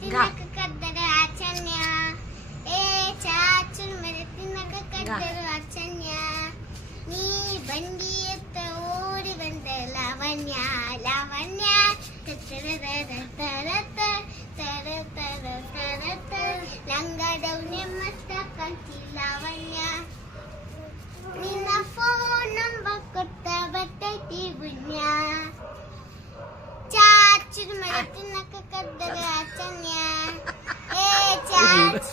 ತಿನ್ನಕ ಕದ್ದರ ಆಚನ್ಯ ಏ ಚಾಚುನ್ ಮೇಲೆ ತಿನ್ನಕ ಕದ್ದರ ಆಚನ್ಯ ನೀ ಬಂಡಿ ಎತ್ತ ಓಡಿ ಬಂದ ಲಾವಣ್ಯ ಲಾವಣ್ಯ ಲಂಗಡವ್ನೆ ಮಸ್ತ ಕಂತಿ ಲಾವಣ್ಯ ನಿನ್ನ ಫೋನ್ ನಂಬರ್ ಕೊಟ್ಟ ಬರ್ತೈತಿ ಪುಣ್ಯ ಚಾಚುನ್ ಮೇಲೆ ತಿನ್ನಕ ಕದ್ದರ ಆಚನ್ಯ ಏ ಚಾಚ್